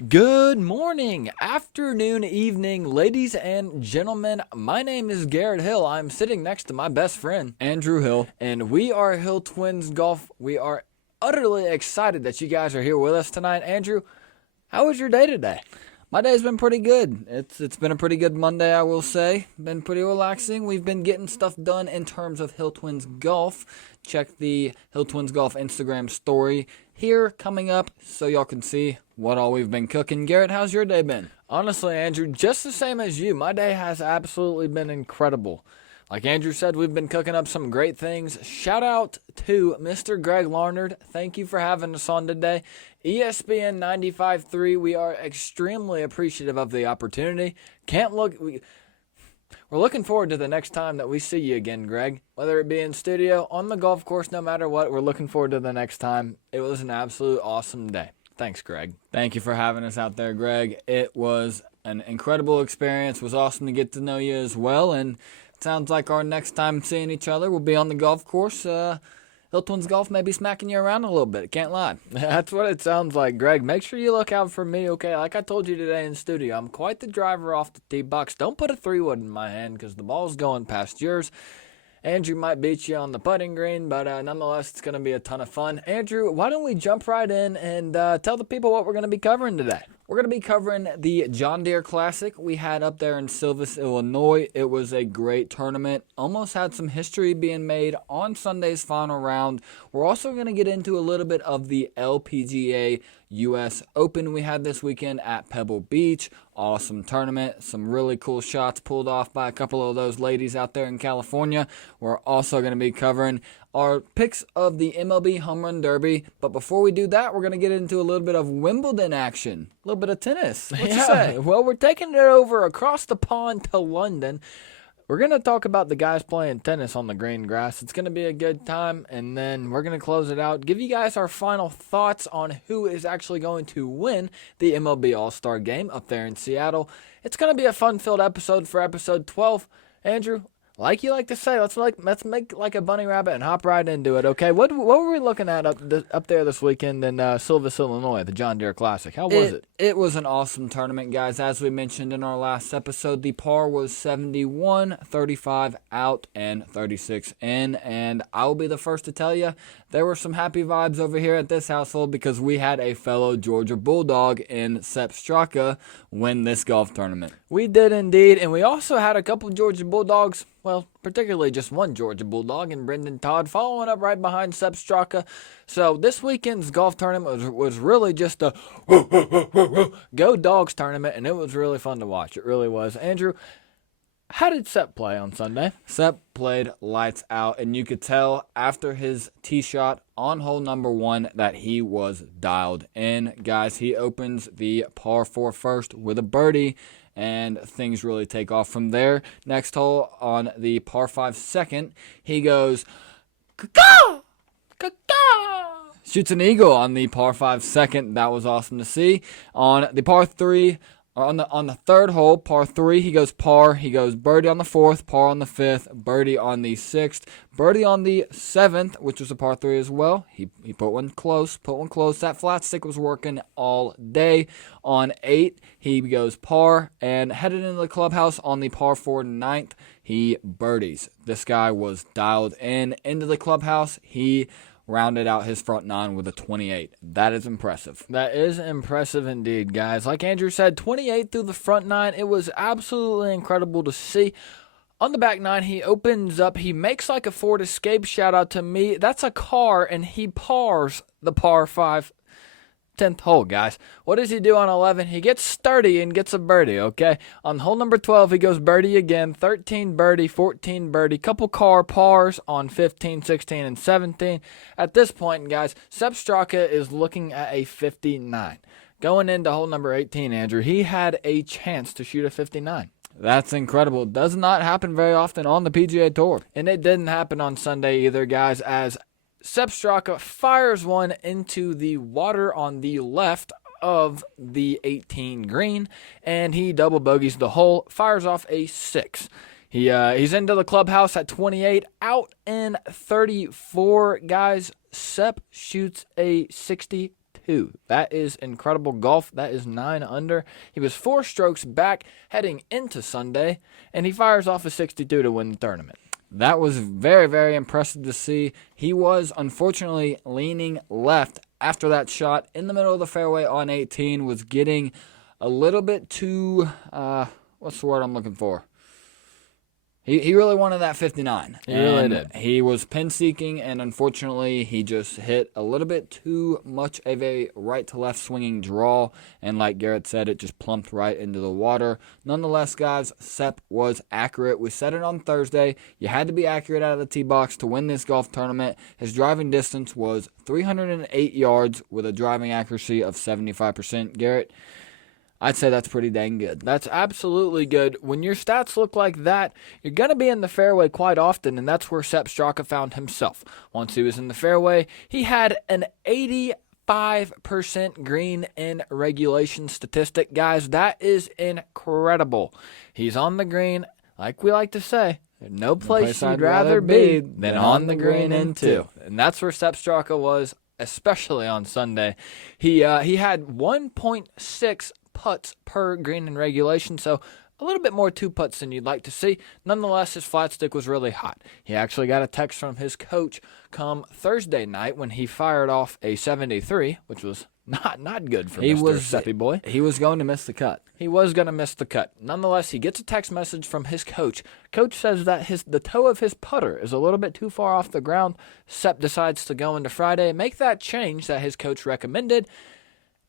Good morning, afternoon, evening, ladies and gentlemen. My name is Garrett Hill. I'm sitting next to my best friend, Andrew Hill. and we are Hill Twins Golf. We are utterly excited that you guys are here with us tonight. Andrew, how was your day today? My day's been pretty good. It's been a pretty good Monday, I will say. Been pretty relaxing. We've been getting stuff done in terms of Hill Twins Golf. Check the Hill Twins Golf Instagram story here coming up so y'all can see what all we've been cooking. Garrett, how's your day been? Honestly, Andrew, just the same as you. My day has absolutely been incredible. Like Andrew said, we've been cooking up some great things. Shout out to Mr. Greg Larnard. Thank you for having us on today. ESPN 95.3, we are extremely appreciative of the opportunity. We're looking forward to the next time that we see you again, Greg. Whether it be in studio, on the golf course, no matter what, we're looking forward to the next time. It was an absolute awesome day. Thanks, Greg. Thank you for having us out there, Greg. It was an incredible experience. It was awesome to get to know you as well, and it sounds like our next time seeing each other will be on the golf course. Hill Twins Golf may be smacking you around a little bit. Can't lie. That's what it sounds like, Greg. Make sure you look out for me, okay? Like I told you today in studio, I'm quite the driver off the tee box. Don't put a 3-wood in my hand because the ball's going past yours. Andrew might beat you on the putting green, but nonetheless, it's going to be a ton of fun. Andrew, why don't we jump right in and tell the people what we're going to be covering today? We're going to be covering the John Deere Classic we had up there in Silvis, Illinois. It was a great tournament. Almost had some history being made on Sunday's final round. We're also going to get into a little bit of the LPGA U.S. Open we had this weekend at Pebble Beach. Awesome tournament. Some really cool shots pulled off by a couple of those ladies out there in California. We're also going to be covering our picks of the MLB Home Run Derby. But before we do that, we're going to get into a little bit of Wimbledon action. A little bit of tennis. What you say? Well, we're taking it over across the pond to London. We're going to talk about the guys playing tennis on the green grass. It's going to be a good time, and then we're going to close it out, give you guys our final thoughts on who is actually going to win the MLB All-Star Game up there in Seattle. It's going to be a fun-filled episode for episode 12. Andrew, like you like to say, let's make like a bunny rabbit and hop right into it, okay? What were we looking at up there this weekend in Silvis, Illinois, the John Deere Classic? How was it? It was an awesome tournament, guys. As we mentioned in our last episode, the par was 71, 35 out, and 36 in. And I will be the first to tell you, there were some happy vibes over here at this household because we had a fellow Georgia Bulldog in Sepp Straka win this golf tournament. We did indeed, and we also had a couple Georgia Bulldogs, well, particularly just one Georgia Bulldog in Brendan Todd, following up right behind Sepp Straka. So this weekend's golf tournament was really just a go dogs tournament, and it was really fun to watch. It really was. Andrew, how did Sepp play on Sunday? Sepp played lights out, and you could tell after his tee shot on hole number 1 that he was dialed in. Guys, he opens the par 4 first with a birdie, and things really take off from there. Next hole on the par 5 second, he goes, caw, caw, shoots an eagle on the par 5 second. That was awesome to see. On the par 3, on the third hole, par 3, he goes par. He goes birdie on the 4th, par on the 5th, birdie on the 6th, birdie on the 7th, which was a par 3 as well. He put one close. That flat stick was working all day. On 8, he goes par and headed into the clubhouse on the par 4 9th. He birdies. This guy was dialed into the clubhouse. He rounded out his front 9 with a 28. That is impressive. That is impressive indeed, guys. Like Andrew said, 28 through the front 9. It was absolutely incredible to see. On the back 9, he opens up. He makes like a Ford Escape. Shout out to me. That's a car, and he pars the par 5 10th hole, guys. What does he do on 11? He gets sturdy and gets a birdie, okay? On hole number 12, he goes birdie again. 13 birdie, 14 birdie. Couple car pars on 15, 16, and 17. At this point, guys, Sepp Straka is looking at a 59. Going into hole number 18, Andrew, he had a chance to shoot a 59. That's incredible. It does not happen very often on the PGA Tour. And it didn't happen on Sunday either, guys, as Sepp Straka fires one into the water on the left of the 18 green, and he double bogeys the hole, fires off a 6. He's into the clubhouse at 28, out in 34, guys. Sepp shoots a 62. 62. That is incredible golf. That is 9 under. He was 4 strokes back heading into Sunday, and he fires off a 62 to win the tournament. That was very, very impressive to see. He was unfortunately leaning left after that shot in the middle of the fairway on 18, was getting a little bit too, what's the word I'm looking for? He really wanted that 59. He really did. He was pin seeking, and unfortunately, he just hit a little bit too much of a right to left swinging draw. And like Garrett said, it just plumped right into the water. Nonetheless, guys, Sepp was accurate. We said it on Thursday. You had to be accurate out of the tee box to win this golf tournament. His driving distance was 308 yards with a driving accuracy of 75%. Garrett, I'd say that's pretty dang good. That's absolutely good. When your stats look like that, you're going to be in the fairway quite often, and that's where Sepp Straka found himself. Once he was in the fairway, he had an 85% green in regulation statistic. Guys, that is incredible. He's on the green, like we like to say, no place you'd rather be than on the green in two. And that's where Sepp Straka was, especially on Sunday. He had 1.6 putts per green in regulation, so a little bit more 2 putts than you'd like to see. Nonetheless, his flat stick was really hot. He actually got a text from his coach come Thursday night when he fired off a 73, which was not good for Mr. Seppy boy. He was going to miss the cut. He was going to miss the cut. Nonetheless, he gets a text message from his coach. Coach says that the toe of his putter is a little bit too far off the ground. Sepp decides to go into Friday, make that change that his coach recommended,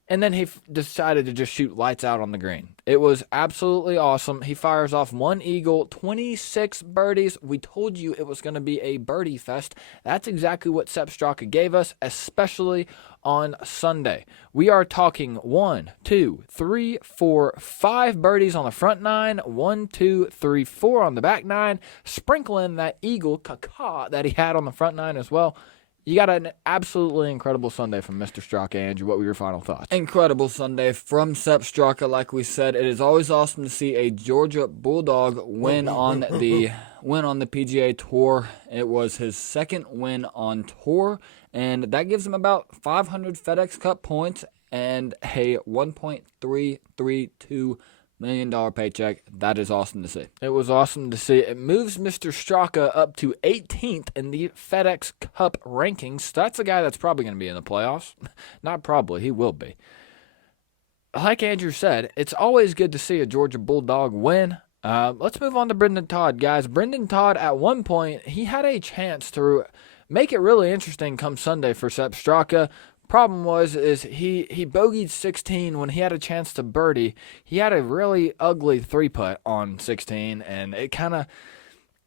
and then he decided to just shoot lights out on the green. It was absolutely awesome. He fires off 1 eagle, 26 birdies. We told you it was going to be a birdie fest. That's exactly what Sepp Straka gave us, especially on Sunday. We are talking 1, 2, 3, 4, 5 birdies on the front 9, 1, 2, 3, 4 on the back 9, sprinkling that eagle caca that he had on the front 9 as well. You got an absolutely incredible Sunday from Mr. Straka. Andrew, what were your final thoughts? Incredible Sunday from Sepp Straka. Like we said, it is always awesome to see a Georgia Bulldog win on the PGA Tour. It was his second win on tour, and that gives him about 500 FedEx Cup points and a $1.332 million paycheck. That is awesome to see. It was awesome to see. It moves Mr. Straka up to 18th in the FedEx Cup rankings. That's a guy that's probably going to be in the playoffs. Not probably. He will be. Like Andrew said, it's always good to see a Georgia Bulldog win. Let's move on to Brendan Todd, guys. Brendan Todd, at one point, he had a chance to make it really interesting come Sunday for Sepp Straka. Problem is he bogeyed 16 when he had a chance to birdie. He had a really ugly 3-putt on 16, and it kind of,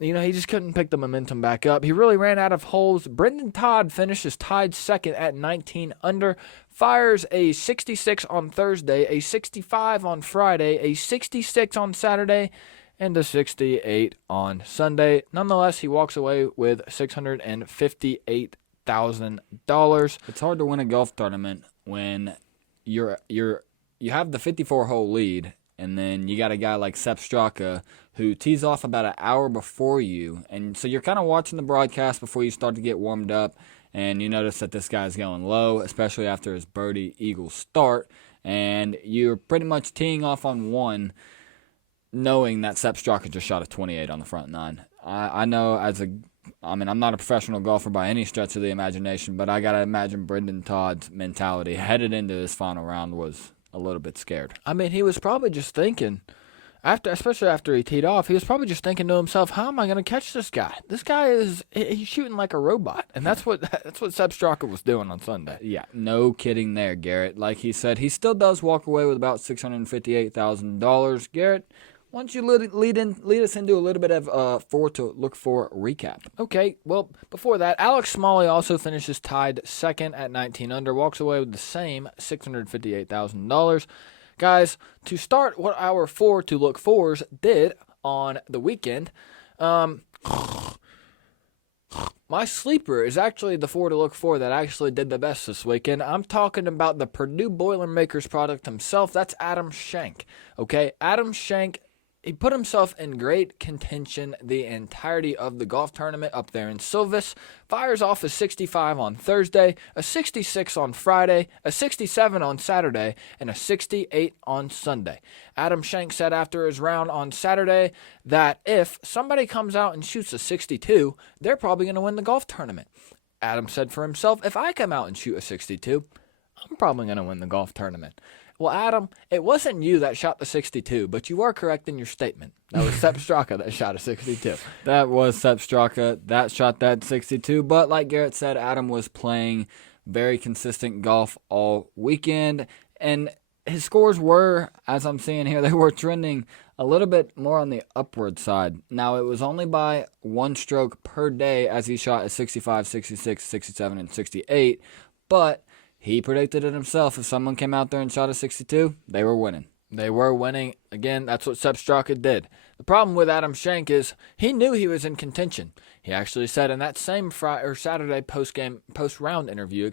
he just couldn't pick the momentum back up. He really ran out of holes. Brendan Todd finishes tied second at 19 under, fires a 66 on Thursday, a 65 on Friday, a 66 on Saturday, and a 68 on Sunday. Nonetheless, he walks away with $658,000. It's hard to win a golf tournament when you have the 54-hole lead, and then you got a guy like Sepp Straka who tees off about an hour before you, and so you're kind of watching the broadcast before you start to get warmed up, and you notice that this guy's going low, especially after his birdie eagle start, and you're pretty much teeing off on 1, knowing that Sepp Straka just shot a 28 on the front 9. I know I'm not a professional golfer by any stretch of the imagination, but I got to imagine Brendan Todd's mentality headed into this final round was a little bit scared. He was probably just thinking, especially after he teed off, he was probably just thinking to himself, how am I going to catch this guy? This guy he's shooting like a robot, and that's what Sepp Straka was doing on Sunday. Yeah, no kidding there, Garrett. Like he said, he still does walk away with about $658,000. Garrett, why don't you lead us into a little bit of to look for recap? Okay, well, before that, Alex Smalley also finishes tied second at 19 under, walks away with the same $658,000. Guys, to start what our to look fors did on the weekend, my sleeper is actually the to look for that actually did the best this weekend. I'm talking about the Purdue Boilermakers product himself. That's Adam Schenk. Okay, Adam Schenk, He put himself in great contention the entirety of the golf tournament up there in Silvis. Fires off a 65 on Thursday, a 66 on Friday, a 67 on Saturday, and a 68 on Sunday. Adam Schenk said after his round on Saturday that if somebody comes out and shoots a 62, they're probably going to win the golf tournament. Adam said for himself, if I come out and shoot a 62, I'm probably going to win the golf tournament. Well, Adam, it wasn't you that shot the 62, but you are correct in your statement. That was Sepp Straka that shot a 62. That was Sepp Straka that shot that 62. But like Garrett said, Adam was playing very consistent golf all weekend. And his scores were, as I'm seeing here, they were trending a little bit more on the upward side. Now, it was only by 1 stroke per day as he shot a 65, 66, 67, and 68. But he predicted it himself. If someone came out there and shot a 62, they were winning. They were winning. Again, that's what Sepp Straka did. The problem with Adam Schenk is he knew he was in contention. He actually said in that same Saturday post-round interview,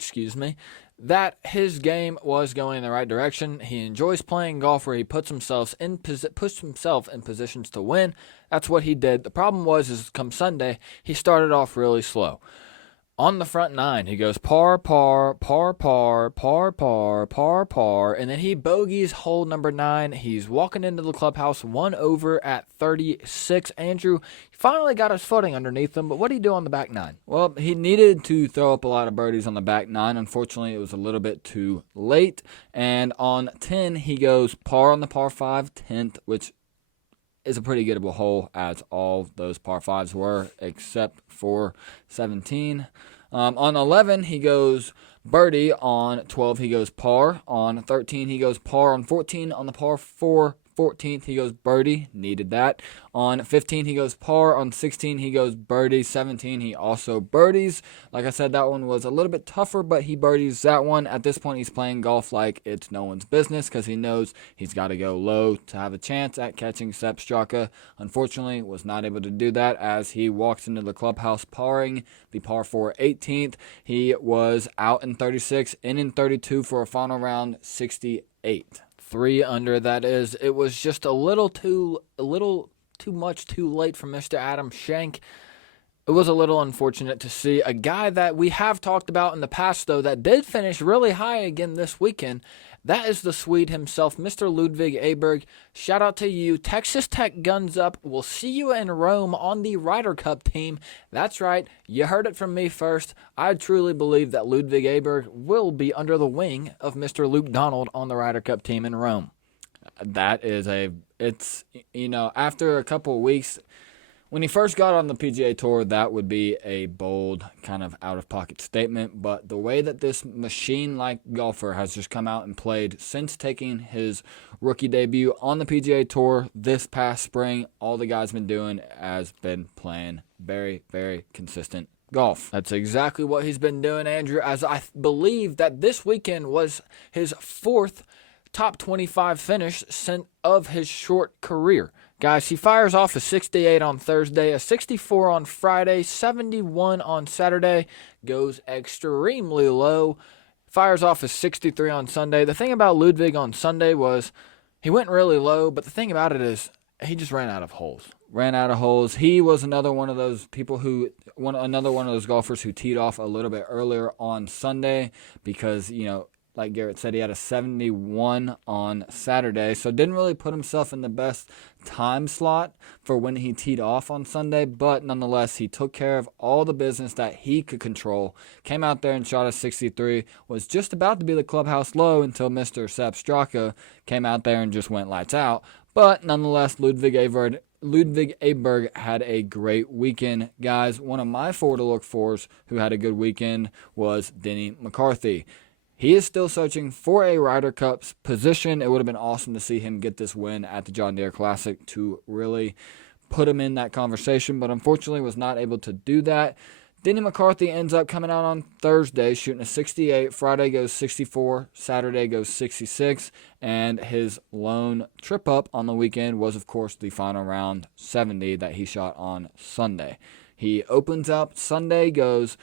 that his game was going in the right direction. He enjoys playing golf where he puts himself in positions to win. That's what he did. The problem was come Sunday, he started off really slow. On the front 9, he goes par, par, par, par, par, par, par, par, and then he bogeys hole number 9. He's walking into the clubhouse 1 over at 36. Andrew finally got his footing underneath him, but what did he do on the back 9? Well, he needed to throw up a lot of birdies on the back 9. Unfortunately, it was a little bit too late. And on 10, he goes par on the par 5, 10th, which is a pretty gettable hole, as all those par 5s were, except for 17. On 11, he goes birdie. On 12, he goes par. On 13, he goes par. On 14, on the par 4, 14th, he goes birdie. Needed that. On 15, he goes par. On 16, he goes birdie. 17, he also birdies. Like I said, that one was a little bit tougher, but he birdies that one. At this point, he's playing golf like it's no one's business because he knows he's got to go low to have a chance at catching Sepp Straka. Unfortunately, was not able to do that as he walks into the clubhouse parring the par 4 18th. He was out in 36, in 32 for a final round 68. 3 under, that is. It was just a little too much too late for Mr. Adam Schenk. It was a little unfortunate to see a guy that we have talked about in the past, though, that did finish really high again this weekend. That is the Swede himself, Mr. Ludwig Aberg. Shout out to you. Texas Tech guns up. We'll see you in Rome on the Ryder Cup team. That's right. You heard it from me first. I truly believe that Ludwig Aberg will be under the wing of Mr. Luke Donald on the Ryder Cup team in Rome. After a couple of weeks, when he first got on the PGA Tour, that would be a bold, kind of out-of-pocket statement. But the way that this machine-like golfer has just come out and played since taking his rookie debut on the PGA Tour this past spring, all the guy's been doing has been playing very, very consistent golf. That's exactly what he's been doing, Andrew, as I believe that this weekend was his 4th top 25 finish of his short career. Guys, he fires off a 68 on Thursday, a 64 on Friday, 71 on Saturday, goes extremely low, fires off a 63 on Sunday. The thing about Ludwig on Sunday was he went really low, but the thing about it is he just ran out of holes. He was another one of those golfers who teed off a little bit earlier on Sunday because, like Garrett said, he had a 71 on Saturday, so didn't really put himself in the best time slot for when he teed off on Sunday, but nonetheless, he took care of all the business that he could control, came out there and shot a 63, was just about to be the clubhouse low until Mr. Sepp Straka came out there and just went lights out, but nonetheless, Ludwig Aberg had a great weekend. Guys, one of my 4 to look fors who had a good weekend was Denny McCarthy. He is still searching for a Ryder Cup position. It would have been awesome to see him get this win at the John Deere Classic to really put him in that conversation, but unfortunately was not able to do that. Denny McCarthy ends up coming out on Thursday shooting a 68. Friday goes 64. Saturday goes 66. And his lone trip up on the weekend was, of course, the final round 70 that he shot on Sunday. He opens up Sunday, goes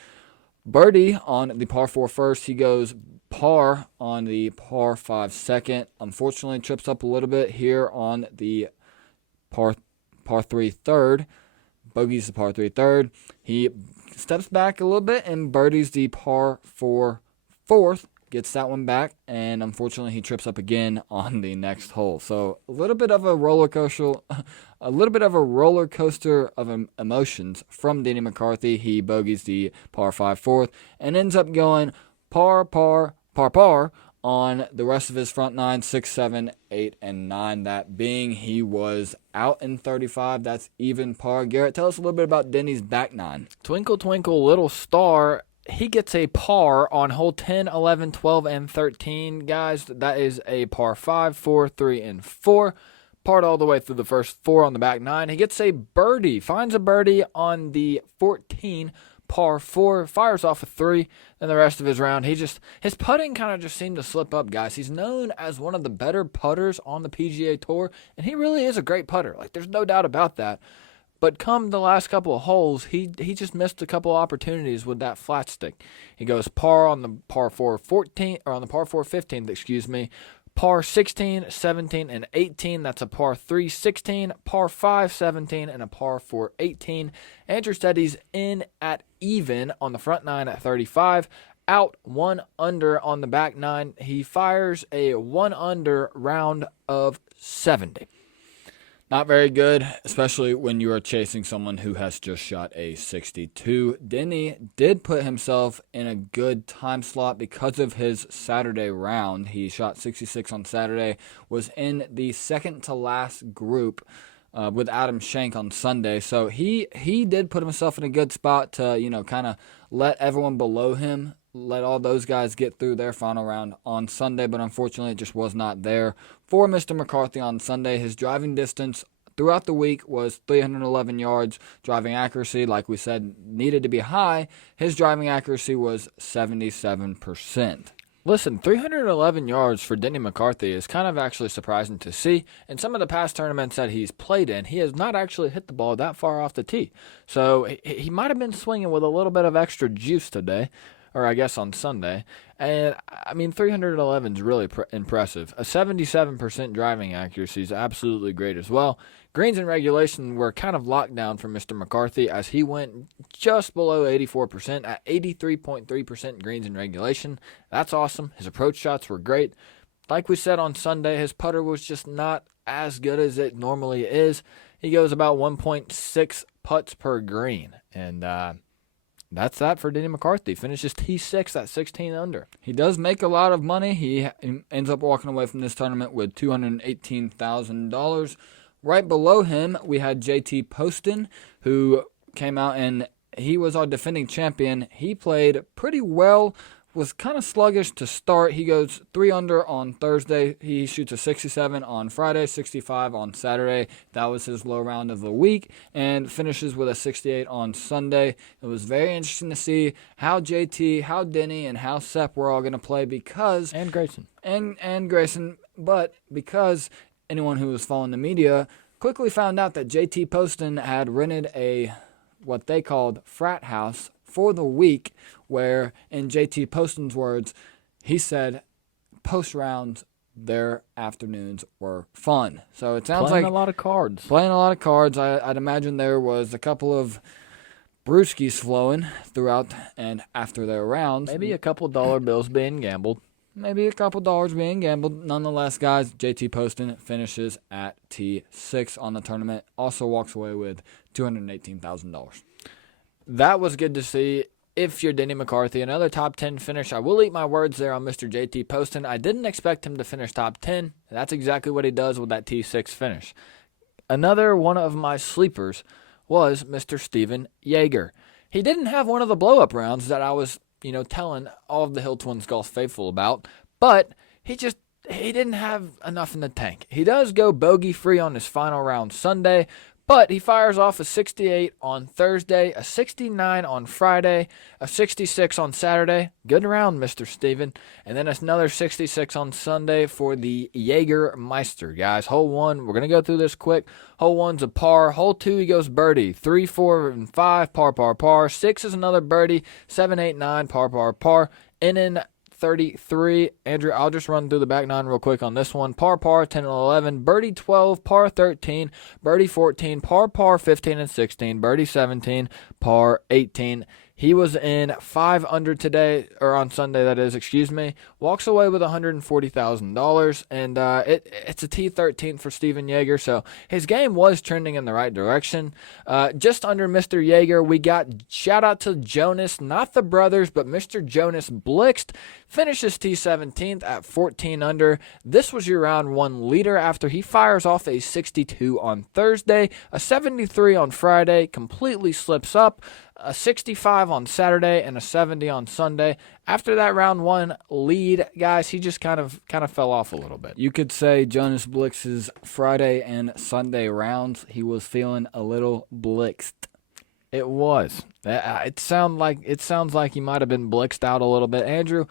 birdie on the par 4 first. He goes par on the par 5 second. Unfortunately, trips up a little bit here on the par 3 third, bogeys the par 3 third. He steps back a little bit and birdies the par 4 fourth, gets that one back, and unfortunately he trips up again on the next hole. So a little bit of a roller coaster of emotions from Denny McCarthy. He bogeys the par 5 fourth and ends up going par on the rest of his front nine, 6, 7, 8, and 9. That being, he was out in 35. That's even par. Garrett, tell us a little bit about Denny's back nine. Twinkle, twinkle, little star. He gets a par on hole 10, 11, 12, and 13. Guys, that is a par 5, 4, 3, and 4. Parred all the way through the first 4 on the back nine. He gets a birdie, finds a birdie on the 14 par 4, fires off a 3, then the rest of his round, his putting kind of just seemed to slip up, guys. He's known as one of the better putters on the PGA Tour, and he really is a great putter. Like, there's no doubt about that. But come the last couple of holes, he just missed a couple of opportunities with that flat stick. He goes par on the par 4 14th, or on the par 4 15th, excuse me. Par 16, 17, and 18. That's a par 3, 16, par 5, 17, and a par 4, 18. Andrew said he's in at even on the front nine at 35. Out 1 under on the back nine. He fires a 1 under round of 70. Not very good, especially when you are chasing someone who has just shot a 62. Denny did put himself in a good time slot because of his Saturday round. He shot 66 on Saturday, was in the second to last group with Adam Schenk on Sunday. So he did put himself in a good spot to, kind of let everyone below him, let all those guys get through their final round on Sunday, but unfortunately it just was not there for Mr. McCarthy on Sunday. His driving distance throughout the week was 311 yards. Driving accuracy, like we said, needed to be high. His driving accuracy was 77%. Listen, 311 yards for Denny McCarthy is kind of actually surprising to see. In some of the past tournaments that he's played in, he has not actually hit the ball that far off the tee. So he might have been swinging with a little bit of extra juice today, or I guess on Sunday. And, 311 is really impressive. A 77% driving accuracy is absolutely great as well. Greens in regulation were kind of locked down for Mr. McCarthy as he went just below 84% at 83.3% greens in regulation. That's awesome. His approach shots were great. Like we said on Sunday, his putter was just not as good as it normally is. He goes about 1.6 putts per green. And, that's that for Denny McCarthy. Finishes T6 at 16 under. He does make a lot of money. He ends up walking away from this tournament with $218,000. Right below him, we had JT Poston, who came out and he was our defending champion. He played pretty well, was kind of sluggish to start. He goes 3 under on Thursday. He shoots a 67 on Friday, 65 on Saturday. That was his low round of the week, and finishes with a 68 on Sunday. It was very interesting to see how JT, how Denny, and how Sepp were all going to play because... And Grayson. And Grayson, but because anyone who was following the media quickly found out that JT Poston had rented a, what they called, frat house for the week, where, in JT Poston's words, he said post rounds, their afternoons were fun. So it sounds playing like a lot of cards. Playing a lot of cards. I'd imagine there was a couple of brewskis flowing throughout and after their rounds. Maybe a couple dollar bills being gambled. Maybe a couple dollars being gambled. Nonetheless, guys, JT Poston finishes at T6 on the tournament. Also walks away with $218,000. That was good to see. If you're Denny McCarthy, another top 10 finish. I will eat my words there on Mr. JT Poston. I didn't expect him to finish top 10. That's exactly what he does with that T6 finish. Another one of my sleepers was Mr. Steven Jaeger. He didn't have one of the blow-up rounds that I was, telling all of the Hill Twins Golf faithful about, but he didn't have enough in the tank. He does go bogey-free on his final round Sunday, but he fires off a 68 on Thursday, a 69 on Friday, a 66 on Saturday. Good round, Mr. Steven. And then another 66 on Sunday for the Jaegermeister, guys. Hole 1, we're going to go through this quick. Hole 1's a par. Hole 2, he goes birdie. 3, 4, and 5, par, par, par. 6 is another birdie. 7, 8, 9, par, par, par. And then 33. Andrew, I'll just run through the back nine real quick on this one. Par 10 and 11, birdie 12, par 13, birdie 14, par 15 and 16, birdie 17, par 18. He was in 5 under today, or on Sunday, that is, excuse me. Walks away with $140,000, and it's a T13 for Steven Yeager, so his game was trending in the right direction. Just under Mr. Yeager, we got shout out to Jonas, not the brothers, but Mr. Jonas Blixt. Finishes T17th at 14 under. This was your round one leader after he fires off a 62 on Thursday, a 73 on Friday, completely slips up, a 65 on Saturday, and a 70 on Sunday. After that round one lead, guys, he just kind of fell off a little bit. You could say Jonas Blix's Friday and Sunday rounds, he was feeling a little blixed. It was. It sounds like he might have been blixed out a little bit. Andrew,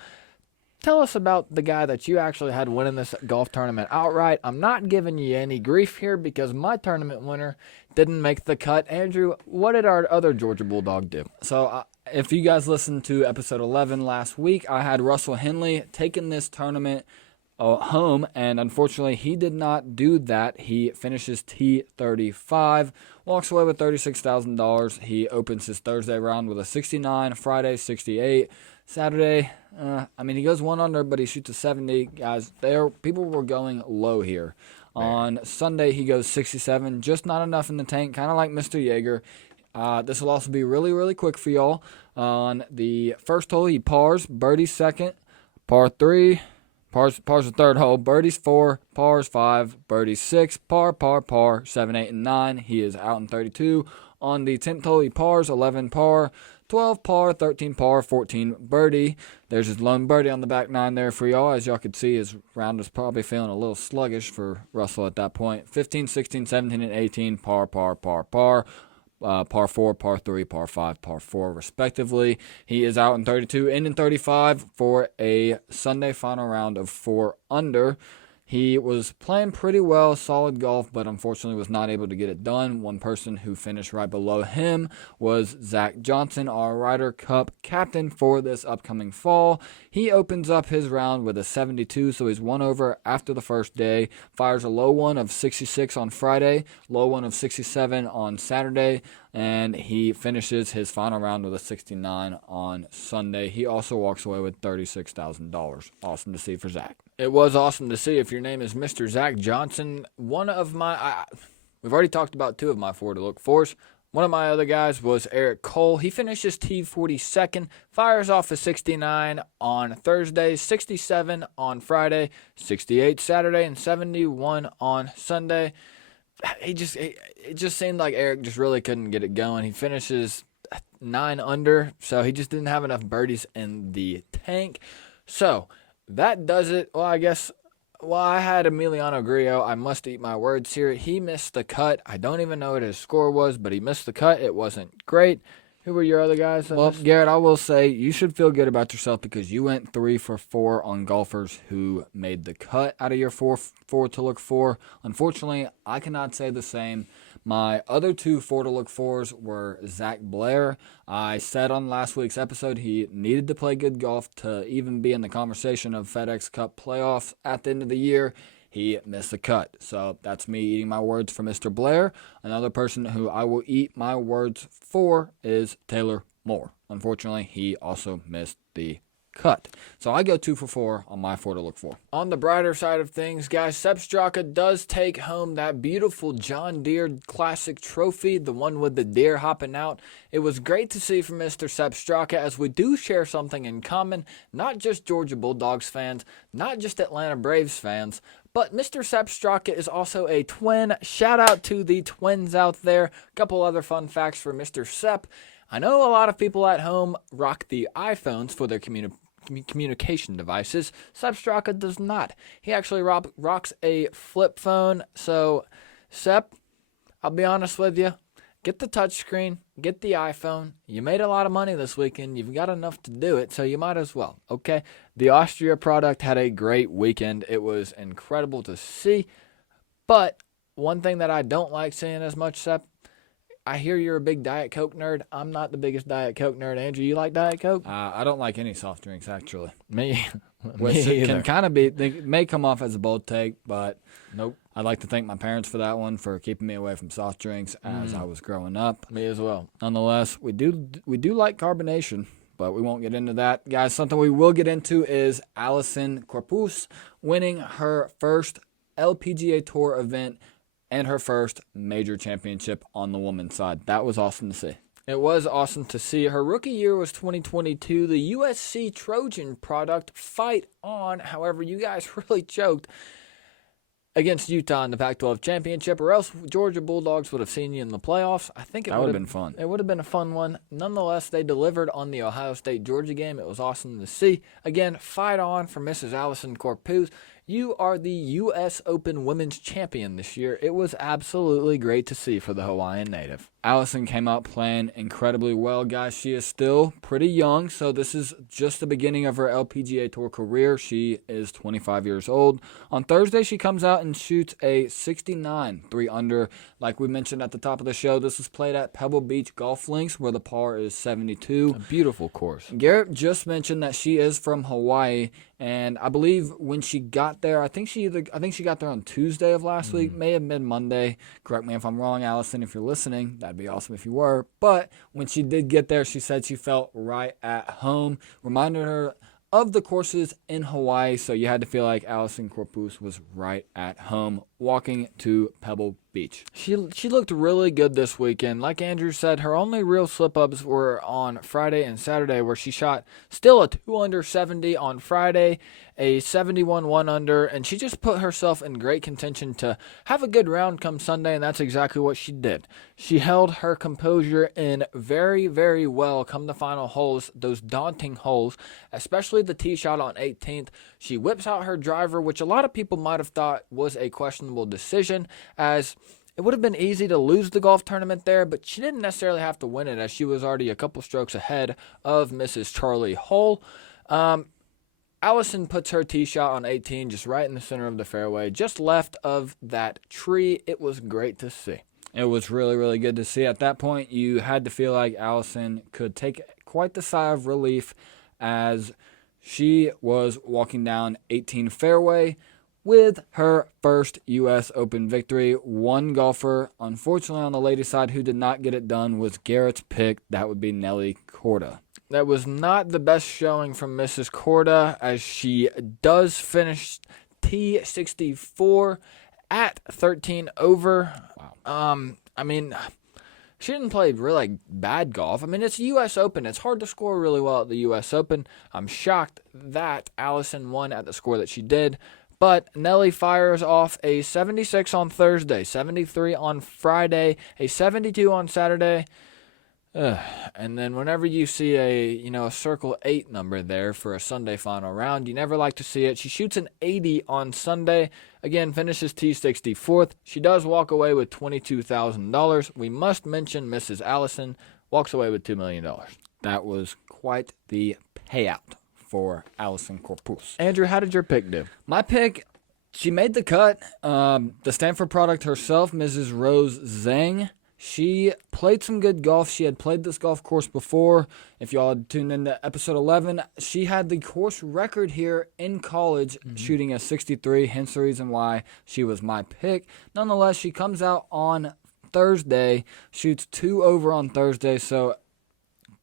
tell us about the guy that you actually had winning this golf tournament outright. I'm not giving you any grief here because my tournament winner didn't make the cut. Andrew, what did our other Georgia Bulldog do? So if you guys listened to episode 11 last week, I had Russell Henley taking this tournament home, and unfortunately he did not do that. He finishes T35, walks away with $36,000. He opens his Thursday round with a 69, Friday 68, Saturday, he goes 1 under, but he shoots a 70. Guys, people were going low here. On Sunday, he goes 67, just not enough in the tank, kind of like Mr. Yeager. This will also be really, really quick for y'all. On the first hole, he pars, birdies second, par 3, pars the third hole, birdies 4, pars 5, birdies 6, par, 7, 8, and 9. He is out in 32. On the 10th hole, he pars, 11 par, 12 par, 13 par, 14 birdie. There's his lone birdie on the back nine there for y'all. As y'all could see, his round was probably feeling a little sluggish for Russell at that point. 15, 16, 17, and 18, par, par 4, par 3, par 5, par 4, respectively. He is out in 32, in 35 for a Sunday final round of 4 under. He was playing pretty well, solid golf, but unfortunately was not able to get it done. One person who finished right below him was Zach Johnson, our Ryder Cup captain for this upcoming fall. He opens up his round with a 72, so he's 1 over after the first day. Fires a low one of 66 on Friday, low one of 67 on Saturday, and he finishes his final round with a 69 on Sunday. He also walks away with $36,000. Awesome to see for Zach. It was awesome to see. If your name is Mr. Zach Johnson, one of my, we've already talked about 2 of my 4 to look fors. One of my other guys was Eric Cole. He finishes T42nd, fires off a 69 on Thursday, 67 on Friday, 68 Saturday, and 71 on Sunday. It just seemed like Eric just really couldn't get it going. He finishes 9 under, so he just didn't have enough birdies in the tank. So that does it. Well, I had Emiliano Grillo. I must eat my words here. He missed the cut. I don't even know what his score was, but he missed the cut. It wasn't great. Who were your other guys? Well, Garrett, I will say you should feel good about yourself because you went 3 for 4 on golfers who made the cut out of your 4 to look for. Unfortunately, I cannot say the same. My other 2 4 to look fors were Zach Blair. I said on last week's episode he needed to play good golf to even be in the conversation of FedEx Cup playoffs at the end of the year. He missed the cut. So that's me eating my words for Mr. Blair. Another person who I will eat my words for is Taylor Moore. Unfortunately, he also missed the cut. So I go 2 for 4 on my 4 to look for. On the brighter side of things, guys, Sepp Straka does take home that beautiful John Deere Classic trophy, the one with the deer hopping out. It was great to see from Mr. Sepp Straka, as we do share something in common, not just Georgia Bulldogs fans, not just Atlanta Braves fans, but Mr. Sepp Straka is also a twin. Shout out to the twins out there. A couple other fun facts for Mr. Sepp. I know a lot of people at home rock the iPhones for their communication devices. Sepp Straka does not. He actually rocks a flip phone. So, Sepp, I'll be honest with you. Get the touchscreen. Get the iPhone. You made a lot of money this weekend. You've got enough to do it, so you might as well, okay? The Austria product had a great weekend. It was incredible to see. But one thing that I don't like seeing as much, Sepp, I hear you're a big Diet Coke nerd. I'm not the biggest Diet Coke nerd. Andrew, you like Diet Coke? I don't like any soft drinks, actually. Me Which either. can kind of be, they may come off as a bold take, but Nope. I'd like to thank my parents for that one, for keeping me away from soft drinks as I was growing up. Me as well. Nonetheless, we do like carbonation, but we won't get into that. Guys, something we will get into is Allisen Corpuz winning her first LPGA Tour event and her first major championship on the women's side. That was awesome to see. It was awesome to see. Her rookie year was 2022. The USC Trojan product, Fight On. However, you guys really choked against Utah in the Pac-12 championship, or else Georgia Bulldogs would have seen you in the playoffs. I think it That would would have been fun. It would have been a fun one. Nonetheless, they delivered on the Ohio State-Georgia game. It was awesome to see. Again, Fight On for Mrs. Allisen Corpuz. You are the U.S. Open Women's Champion this year. It was absolutely great to see for the Hawaiian native. Allison came out playing incredibly well, guys. She is still pretty young, so this is just the beginning of her LPGA Tour career. She is 25 years old. On Thursday, she comes out and shoots a 69, 3-under. Like we mentioned at the top of the show, this was played at Pebble Beach Golf Links, where the par is 72. A beautiful course. Garrett just mentioned that she is from Hawaii, and I believe when she got there, I think she got there on Tuesday of last week, may have been Monday. Correct me if I'm wrong, Allison, if you're listening. That'd be awesome if you were. But when she did get there, she said she felt right at home. Reminded her of the courses in Hawaii, so you had to feel like Allisen Corpuz was right at home walking to Pebble Beach. She looked really good this weekend. Like Andrew said, her only real slip-ups were on Friday and Saturday, where she shot still a 2-under 70 on Friday, a 71 1-under, and she just put herself in great contention to have a good round come Sunday, and that's exactly what she did. She held her composure in very, very well come the final holes, those daunting holes, especially the tee shot on 18th. She whips out her driver, which a lot of people might have thought was a questionable decision, as it would have been easy to lose the golf tournament there, but she didn't necessarily have to win it, as she was already a couple strokes ahead of Mrs. Charlie Hull. Allison puts her tee shot on 18 just right in the center of the fairway, just left of that tree. It was great to see. It was really, really good to see. At that point, you had to feel like Allison could take quite the sigh of relief, as she was walking down 18 fairway with her first U.S. Open victory. One golfer, unfortunately on the ladies' side, who did not get it done was Garrett's pick. That would be Nelly Korda. That was not the best showing from Mrs. Korda, as she does finish T64 at 13 over. Wow. I mean, she didn't play really bad golf. I mean, it's U.S. Open. It's hard to score really well at the U.S. Open. I'm shocked that Allison won at the score that she did. But Nelly fires off a 76 on Thursday, 73 on Friday, a 72 on Saturday. And then whenever you see a circle 8 number there for a Sunday final round, you never like to see it. She shoots an 80 on Sunday. Again, finishes T64th. She does walk away with $22,000. We must mention Mrs. Allison walks away with $2 million. That was quite the payout for Allisen Corpuz. Andrew, how did your pick do? My pick, she made the cut. The Stanford product herself, Mrs. Rose Zhang. She played some good golf. She had played this golf course before. If y'all had tuned into episode 11, she had the course record here in college, shooting a 63, hence the reason why she was my pick. Nonetheless, she comes out on Thursday, shoots 2 over on Thursday, so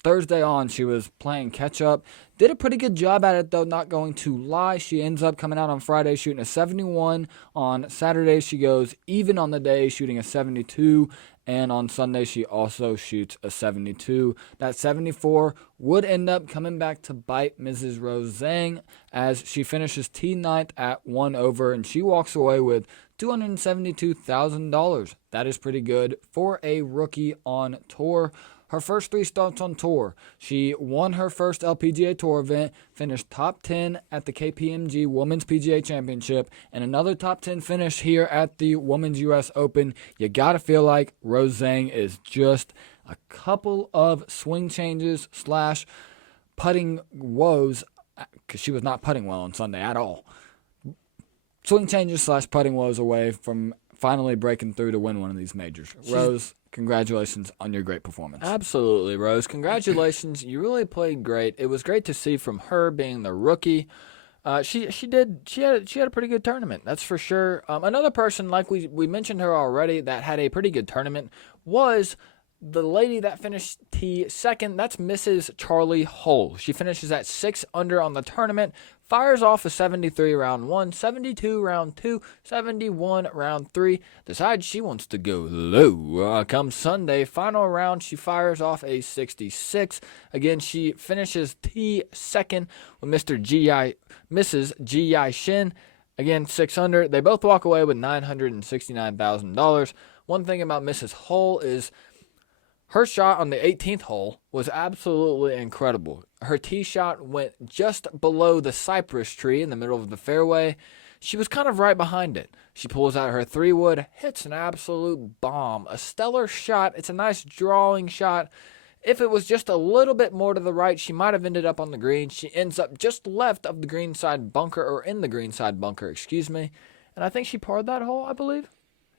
Thursday on, she was playing catch-up. Did a pretty good job at it, though, not going to lie. She ends up coming out on Friday shooting a 71. On Saturday, she goes even on the day, shooting a 72. And on Sunday, she also shoots a 72. That 74 would end up coming back to bite Mrs. Rose Zhang, as she finishes T9th at 1 over, and she walks away with $272,000. That is pretty good for a rookie on tour. Her first 3 starts on tour, she won her first LPGA Tour event, finished top 10 at the KPMG Women's PGA Championship, and another top 10 finish here at the Women's U.S. Open. You gotta feel like Rose Zhang is just a couple of swing changes / putting woes, because she was not putting well on Sunday at all. Swing changes / putting woes away from finally breaking through to win one of these majors. Rose, congratulations on your great performance. Absolutely, Rose. Congratulations. You really played great. It was great to see from her being the rookie. She had a pretty good tournament. That's for sure. Another person, like we mentioned her already, that had a pretty good tournament was the lady that finished second. That's Mrs. Charlie Hull. She finishes at 6 under on the tournament. Fires off a 73 round 1, 72 round 2, 71 round 3. Decides she wants to go low. Come Sunday, final round, she fires off a 66. Again, she finishes second with Mrs. G.I. Shin. Again, 6 under. They both walk away with $969,000. One thing about Mrs. Hull is her shot on the 18th hole was absolutely incredible. Her tee shot went just below the cypress tree in the middle of the fairway. She was kind of right behind it. She pulls out her 3-wood, hits an absolute bomb. A stellar shot. It's a nice drawing shot. If it was just a little bit more to the right, she might have ended up on the green. She ends up just left of the greenside bunker, or in the greenside bunker, excuse me. And I think she parred that hole, I believe.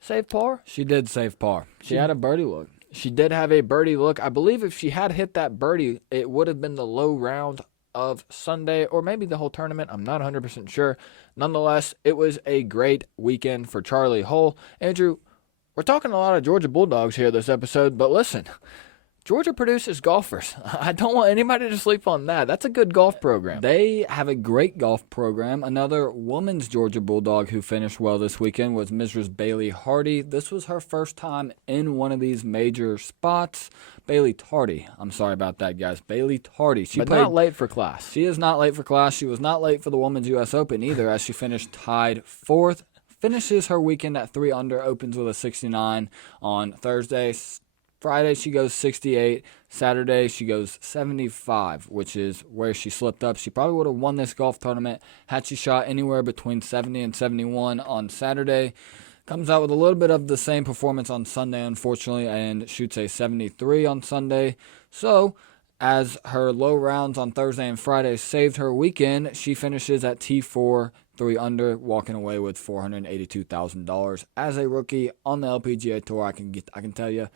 Save par? She did save par. She had a birdie look. She did have a birdie look. I believe if she had hit that birdie, it would have been the low round of Sunday, or maybe the whole tournament. I'm not 100% sure. Nonetheless, it was a great weekend for Charlie Hull. Andrew, we're talking a lot of Georgia Bulldogs here this episode, but listen, Georgia produces golfers. I don't want anybody to sleep on that. That's a good golf program. They have a great golf program. Another woman's Georgia Bulldog who finished well this weekend was Mrs. Bailey Hardy. This was her first time in one of these major spots. Bailey Tardy. I'm sorry about that, guys. Bailey Tardy. But not late for class. She is not late for class. She was not late for the Women's U.S. Open either, as she finished tied 4th. Finishes her weekend at 3 under, opens with a 69 on Thursday. Friday, she goes 68. Saturday, she goes 75, which is where she slipped up. She probably would have won this golf tournament had she shot anywhere between 70 and 71 on Saturday. Comes out with a little bit of the same performance on Sunday, unfortunately, and shoots a 73 on Sunday. So, as her low rounds on Thursday and Friday saved her weekend, she finishes at T4, 3 under, walking away with $482,000 as a rookie on the LPGA Tour. I can tell you,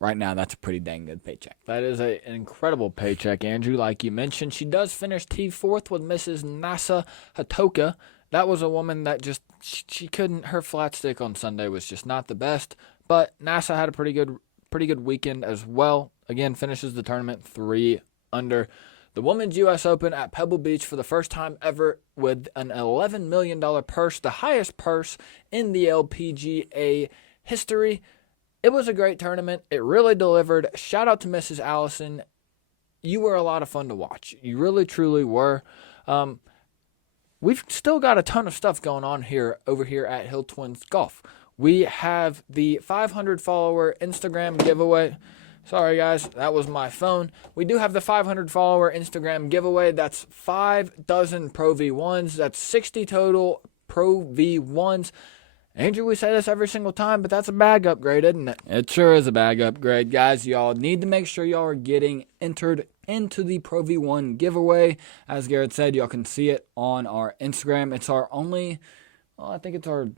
right now, that's a pretty dang good paycheck. That is an incredible paycheck, Andrew. Like you mentioned, she does finish T4th with Mrs. Nasa Hatoka. That was a woman that just, she couldn't, her flat stick on Sunday was just not the best. But Nasa had a pretty good weekend as well. Again, finishes the tournament 3 under. The Women's U.S. Open at Pebble Beach for the first time ever with an $11 million purse, the highest purse in the LPGA history. It was a great tournament. It really delivered. Shout out to Mrs. Allison. You were a lot of fun to watch. You really, truly were. We've still got a ton of stuff going on over here at Hill Twins Golf. We have the 500 follower Instagram giveaway. Sorry, guys. That was my phone. We do have the 500 follower Instagram giveaway. That's 5 dozen Pro V1s. That's 60 total Pro V1s. Andrew, we say this every single time, but that's a bag upgrade, isn't it? It sure is a bag upgrade, guys. Y'all need to make sure y'all are getting entered into the Pro V1 giveaway. As Garrett said, y'all can see it on our Instagram. It's our only, well, I think it's our,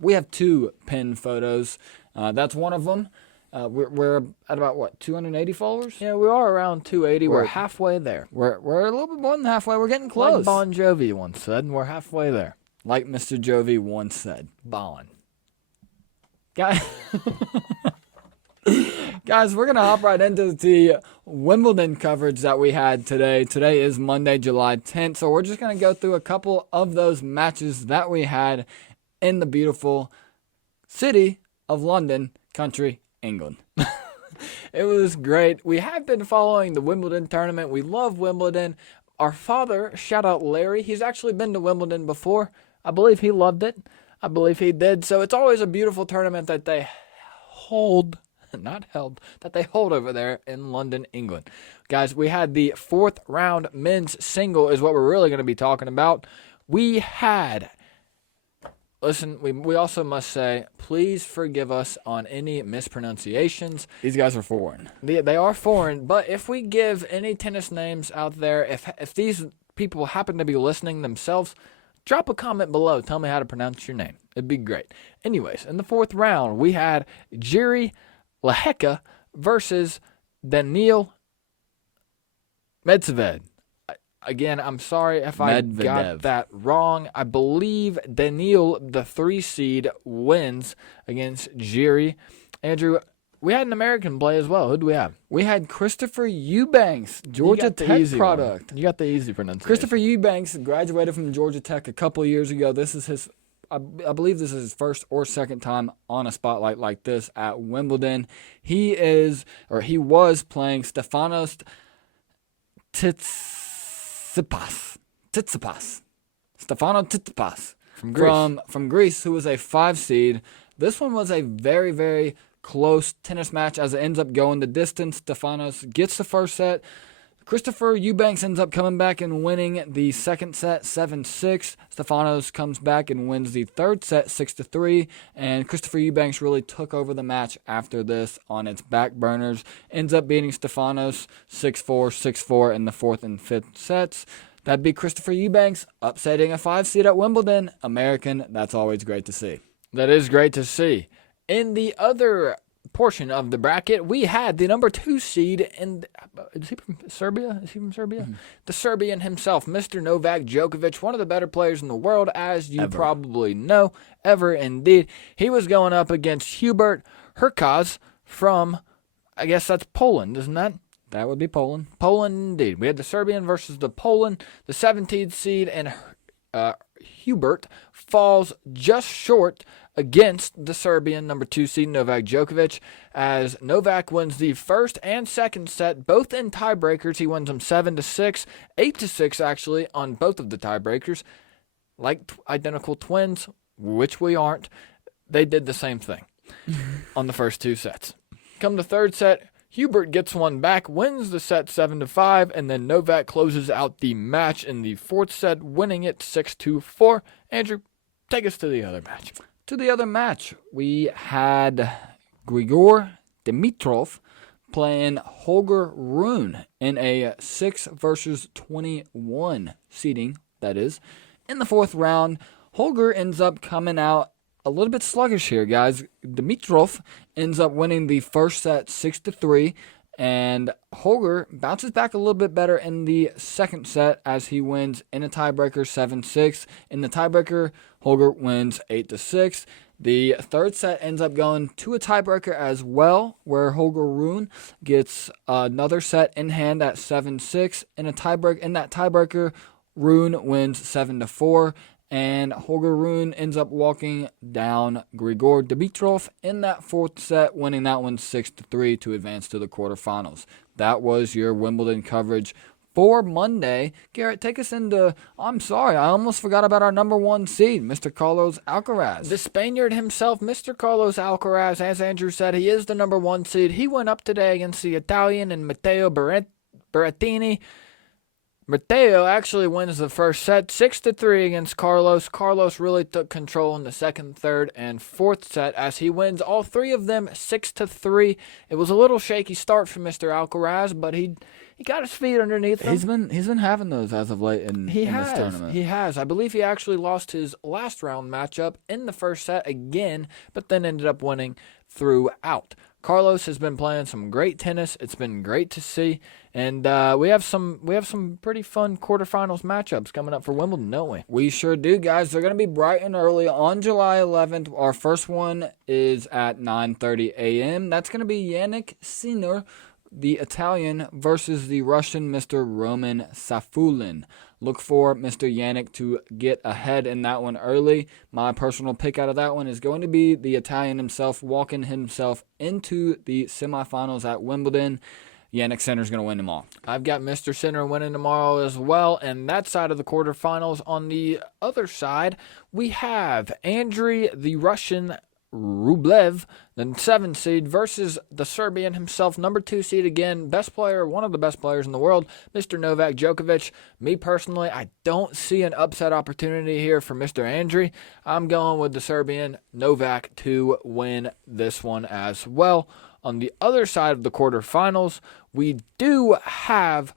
we have 2 pin photos. That's one of them. We're at about, what, 280 followers? Yeah, we are around 280. We're halfway there. We're a little bit more than halfway. We're getting close. Like Bon Jovi once said, and we're halfway there. Like Mr. Jovi once said. Bon. Guys, we're going to hop right into the Wimbledon coverage that we had today. Today is Monday, July 10th, so we're just going to go through a couple of those matches that we had in the beautiful city of London, country, England. It was great. We have been following the Wimbledon tournament. We love Wimbledon. Our father, shout out Larry, he's actually been to Wimbledon before. I believe he loved it. I believe he did. So it's always a beautiful tournament that they hold over there in London, England. Guys, we had the 4th round men's single is what we're really going to be talking about. We had, listen, we also must say, please forgive us on any mispronunciations. These guys are foreign. They are foreign, but if we give any tennis names out there, if these people happen to be listening themselves, drop a comment below. Tell me how to pronounce your name. It'd be great. Anyways, in the 4th round, we had Jiri Lehecka versus Daniil Medvedev. Again, I'm sorry if I got that wrong. I believe Daniil, the 3 seed, wins against Jiri. Andrew, we had an American play as well. Who do we have? We had Christopher Eubanks, Georgia Tech product. You got the easy pronunciation. Christopher Eubanks graduated from Georgia Tech a couple years ago. This is his, I believe this is his first or second time on a spotlight like this at Wimbledon. He was playing Stefanos Tsitsipas. Stefano Tsitsipas from Greece, who was a 5 seed. This one was a very, very close tennis match as it ends up going the distance. Stefanos gets the first set. Christopher Eubanks ends up coming back and winning the second set 7-6. Stefanos comes back and wins the third set 6-3. And Christopher Eubanks really took over the match after this on its back burners. Ends up beating Stefanos 6-4, 6-4 in the 4th and 5th sets. That'd be Christopher Eubanks upsetting a 5 seed at Wimbledon. American, that's always great to see. That is great to see. In the other portion of the bracket, we had the number 2 seed, and is he from Serbia? Mm-hmm. The Serbian himself, Mr. Novak Djokovic, one of the better players in the world, as you probably know, ever indeed. He was going up against Hubert Hurkacz from, I guess that's Poland, isn't that? That would be Poland. Poland indeed. We had the Serbian versus the Poland, the 17th seed, and Hubert falls just short against the Serbian number 2 seed Novak Djokovic, as Novak wins the first and second set, both in tiebreakers. He wins them 7-6, 8-6 actually on both of the tiebreakers. Like identical twins, which we aren't, they did the same thing on the first 2 sets. Come the third set, Hubert gets one back, wins the set 7-5, and then Novak closes out the match in the 4th set, winning it 6-4. Andrew, take us to the other match. To the other match, we had Grigor Dimitrov playing Holger Rune in a 6 versus 21 seeding, that is. In the 4th round, Holger ends up coming out a little bit sluggish here, guys. Dimitrov ends up winning the first set 6-3, and Holger bounces back a little bit better in the second set as he wins in a tiebreaker 7-6. In the tiebreaker, Holger wins 8-6. The third set ends up going to a tiebreaker as well, where Holger Rune gets another set in hand at 7-6. In that tiebreaker, Rune wins 7-4. And Holger Rune ends up walking down Grigor Dimitrov in that 4th set, winning that one 6-3 to advance to the quarterfinals. That was your Wimbledon coverage for Monday. Garrett, take us into, I'm sorry, I almost forgot about our number 1 seed, Mr. Carlos Alcaraz. The Spaniard himself, Mr. Carlos Alcaraz, as Andrew said, he is the number 1 seed. He went up today against the Italian and Matteo Berrettini. Matteo actually wins the first set 6-3 against Carlos. Carlos really took control in the 2nd, 3rd, and 4th set as he wins all 3 of them 6-3. It was a little shaky start for Mr. Alcaraz, but he got his feet underneath him. He's been having those as of late in this tournament. He has. I believe he actually lost his last round matchup in the first set again, but then ended up winning throughout. Carlos has been playing some great tennis. It's been great to see, and we have some pretty fun quarterfinals matchups coming up for Wimbledon, don't we? We sure do, guys. They're going to be bright and early on July 11th. Our first one is at 9:30 a.m. That's going to be Yannick Sinner, the Italian, versus the Russian Mr. Roman Safulin. Look for Mr. Yannick to get ahead in that one early. My personal pick out of that one is going to be the Italian himself, walking himself into the semifinals at Wimbledon. Yannick Sinner's going to win them all. I've got Mr. Sinner winning tomorrow as well. And that side of the quarterfinals, on the other side, we have Andrei, the Russian Rublev, the 7 seed, versus the Serbian himself, number 2 seed again, best player, one of the best players in the world, Mr. Novak Djokovic. Me personally, I don't see an upset opportunity here for Mr. Andrei. I'm going with the Serbian Novak to win this one as well. On the other side of the quarterfinals, we do have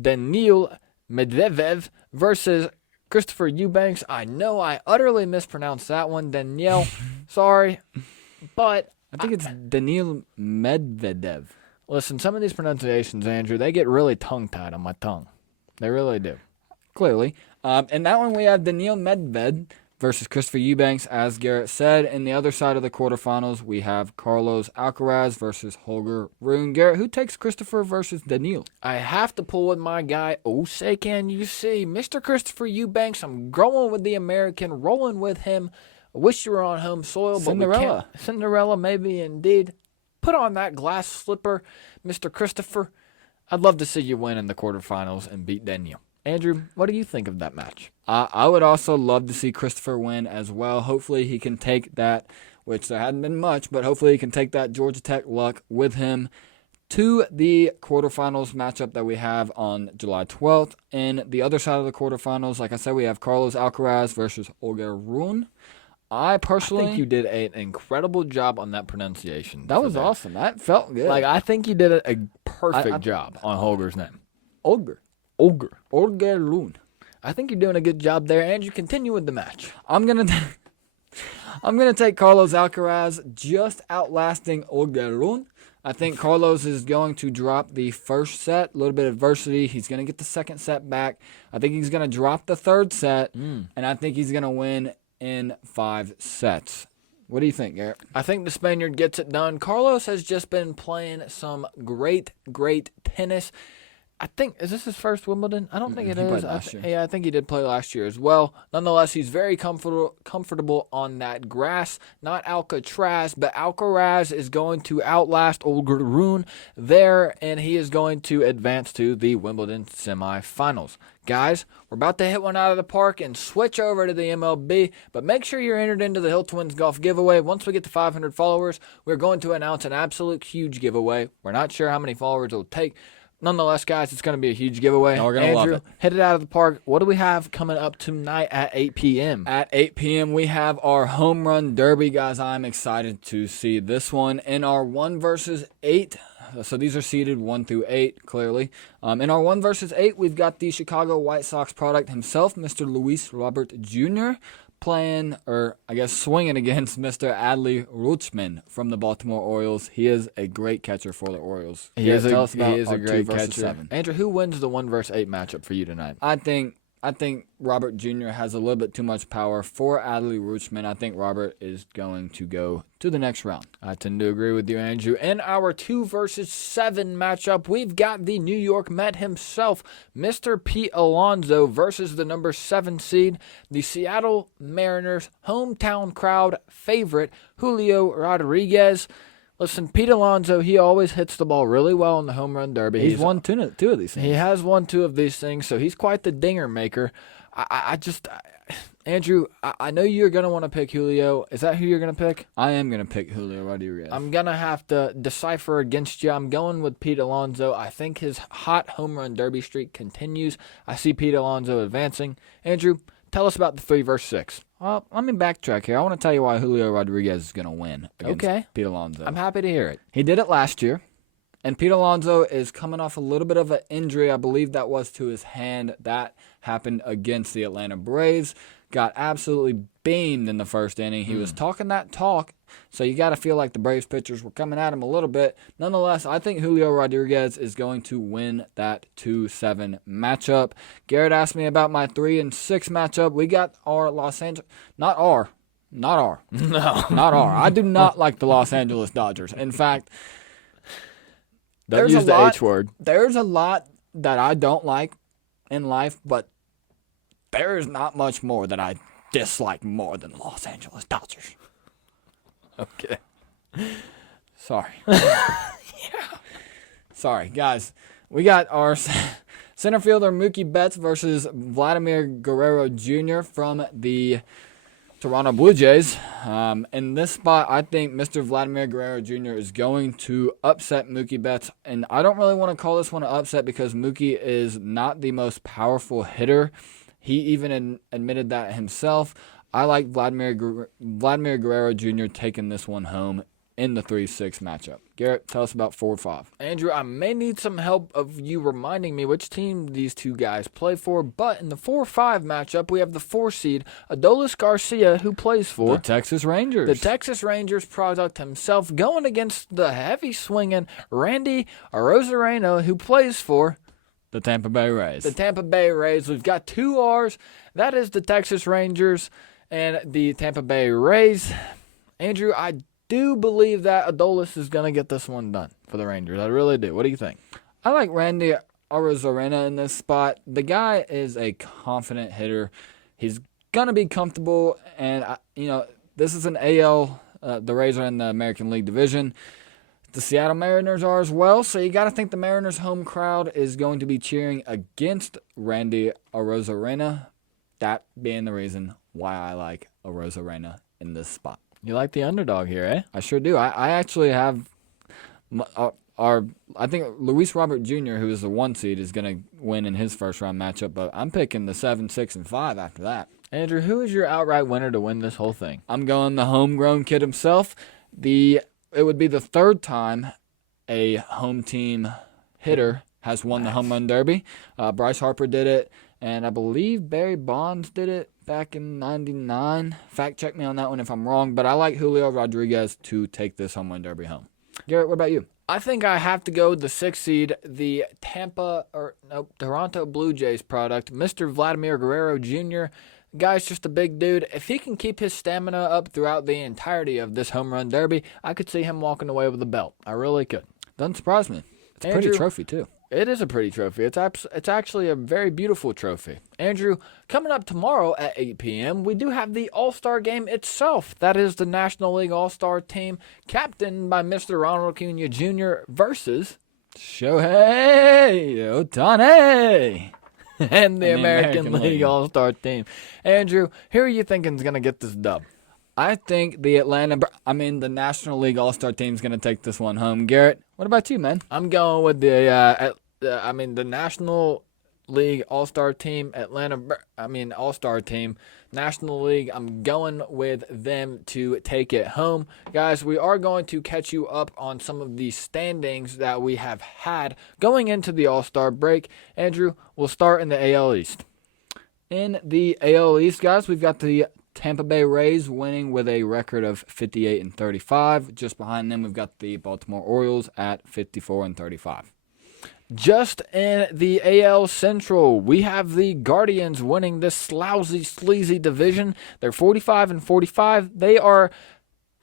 Daniil Medvedev versus Christopher Eubanks. I know I utterly mispronounced that one. Danielle, sorry. But I think it's Daniil Medvedev. Listen, some of these pronunciations, Andrew, they get really tongue-tied on my tongue. They really do. Clearly. In that one, we have Daniil Medvedev versus Christopher Eubanks, as Garrett said. In the other side of the quarterfinals, we have Carlos Alcaraz versus Holger Rune. Garrett, who takes Christopher versus Daniil? I have to pull with my guy, oh, say can you see, Mr. Christopher Eubanks. I'm growing with the American, rolling with him. I wish you were on home soil, but Cinderella. we can't. Cinderella, maybe indeed. Put on that glass slipper, Mr. Christopher. I'd love to see you win in the quarterfinals and beat Daniil. Andrew, what do you think of that match? I would also love to see Christopher win as well. Hopefully he can take that, which there hadn't been much, but hopefully he can take that Georgia Tech luck with him to the quarterfinals matchup that we have on July 12th. In the other side of the quarterfinals, like I said, we have Carlos Alcaraz versus Holger Rune. I think you did an incredible job on that pronunciation. That was awesome. That felt good. I think you did a perfect job on Holger's name. Holger Rune. I think you're doing a good job there, and you continue with the match. I'm gonna take Carlos Alcaraz, just outlasting Holger Rune. I think Carlos is going to drop the first set, a little bit of adversity. He's going to get the second set back. I think he's going to drop the third set, and I think he's going to win in 5 sets. What do you think, Garrett? I think the Spaniard gets it done. Carlos has just been playing some great tennis. I think, is this his first Wimbledon? I don't think it is. Played last year. Yeah, I think he did play last year as well. Nonetheless, he's very comfortable on that grass. Not Alcatraz, but Alcaraz is going to outlast Holger Rune there, and he is going to advance to the Wimbledon semifinals. Guys, we're about to hit one out of the park and switch over to the MLB, but make sure you're entered into the Hill Twins Golf Giveaway. Once we get to 500 followers, we're going to announce an absolute huge giveaway. We're not sure how many followers it'll take. Nonetheless, guys, it's going to be a huge giveaway. And we're going to love it. Hit it out of the park. What do we have coming up tonight at 8 p.m.? At 8 p.m., we have our home run derby, guys. I'm excited to see this one. In our 1 versus 8, so these are seeded 1 through 8, clearly. In our 1 versus 8, we've got the Chicago White Sox product himself, Mr. Luis Robert Jr., swinging against Mr. Adley Rutschman from the Baltimore Orioles. He is a great catcher for the Orioles. He is a 2 great versus catcher. 7. Andrew, who wins the 1 versus 8 matchup for you tonight? I think Robert Jr. has a little bit too much power for Adley Rutschman. I think Robert is going to go to the next round. I tend to agree with you, Andrew. In our 2 versus 7 matchup, we've got the New York Met himself, Mr. Pete Alonso, versus the number 7 seed, the Seattle Mariners hometown crowd favorite, Julio Rodriguez. Listen, Pete Alonso, he always hits the ball really well in the home run derby. He's won two of these things. He has won 2 of these things, so he's quite the dinger maker. Andrew, I know you're going to want to pick Julio. Is that who you're going to pick? I am going to pick Julio Rodriguez. I'm going to have to decipher against you. I'm going with Pete Alonso. I think his hot home run derby streak continues. I see Pete Alonso advancing. Andrew, tell us about the 3 versus 6. Well, let me backtrack here. I want to tell you why Julio Rodriguez is going to win against Pete Alonso. I'm happy to hear it. He did it last year, and Pete Alonso is coming off a little bit of an injury. I believe that was to his hand. That happened against the Atlanta Braves. Got absolutely beamed in the first inning. He was talking that talk, so you got to feel like the Braves pitchers were coming at him a little bit. Nonetheless, I think Julio Rodriguez is going to win that 2-7 matchup. Garrett asked me about my 3 and 6 matchup. We got our Los Angeles, not our. No. Not our. I do not like the Los Angeles Dodgers. In fact, Don't use the H word. There's a lot that I don't like in life, but there is not much more that I dislike more than Los Angeles Dodgers. Okay. Sorry. Sorry, guys. We got our center fielder Mookie Betts versus Vladimir Guerrero Jr. from the Toronto Blue Jays. In this spot, I think Mr. Vladimir Guerrero Jr. is going to upset Mookie Betts. And I don't really want to call this one an upset because Mookie is not the most powerful hitter. He even admitted that himself. I like Vladimir Guerrero Jr. taking this one home in the 3-6 matchup. Garrett, tell us about 4-5. Andrew, I may need some help of you reminding me which team these two guys play for, but in the 4-5 matchup, we have the 4 seed, Adolis Garcia, who plays for the Texas Rangers. The Texas Rangers product himself, going against the heavy-swinging Randy Arozarena, who plays for the Tampa Bay Rays. The Tampa Bay Rays. We've got 2 R's. That is the Texas Rangers and the Tampa Bay Rays. Andrew, I do believe that Adolis is going to get this one done for the Rangers. I really do. What do you think? I like Randy Arozarena in this spot. The guy is a confident hitter. He's going to be comfortable, and, this is an AL. The Rays are in the American League Division. The Seattle Mariners are as well, so you got to think the Mariners' home crowd is going to be cheering against Randy Arozarena. That being the reason why I like Arozarena in this spot. You like the underdog here, eh? I sure do. I actually have I think Luis Robert Jr., who is the 1 seed, is going to win in his first round matchup, but I'm picking the 7, 6, and 5 after that. Andrew, who is your outright winner to win this whole thing? I'm going the homegrown kid himself. It would be the 3rd time a home team hitter has won the home run derby. Bryce Harper did it, and I believe Barry Bonds did it back in '99. Fact check me on that one if I'm wrong, but I like Julio Rodriguez to take this home run derby home. Garrett, what about you? I think I have to go with the 6 seed, the Toronto Blue Jays product, Mr. Vladimir Guerrero Jr. Guy's just a big dude. If he can keep his stamina up throughout the entirety of this home run derby, I could see him walking away with the belt. I really could. Doesn't surprise me. It's a Andrew, pretty trophy, too. It is a pretty trophy. It's actually a very beautiful trophy. Andrew, coming up tomorrow at 8 p.m., we do have the All-Star game itself. That is the National League All-Star team, captained by Mr. Ronald Acuna Jr. versus Shohei Ohtani and the American League All-Star team. Andrew, who are you thinking is going to get this dub? I think the National League All-Star team is going to take this one home. Garrett, what about you, man? I'm going with the National League All-Star team, All-Star team, National League. I'm going with them to take it home. Guys, we are going to catch you up on some of the standings that we have had going into the All-Star break. Andrew, we'll start in the AL East. In the AL East, guys, we've got the Tampa Bay Rays winning with a record of 58-35. Just behind them, we've got the Baltimore Orioles at 54-35. Just in the AL Central, we have the Guardians winning this lousy, sleazy division. They're 45-45. They are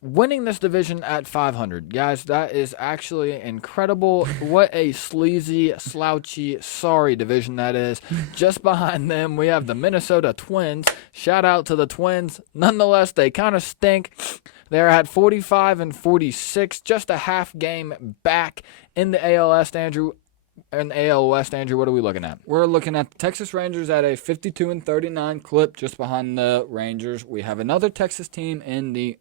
winning this division at 500. Guys, that is actually incredible. What a sleazy, slouchy, sorry division that is. Just behind them, we have the Minnesota Twins. Shout out to the Twins. Nonetheless, they kind of stink. They're at 45-46, just a half game back in the AL West, Andrew. In AL West, Andrew, what are we looking at? We're looking at the Texas Rangers at a 52-39 clip just behind the Rangers. We have another Texas team in the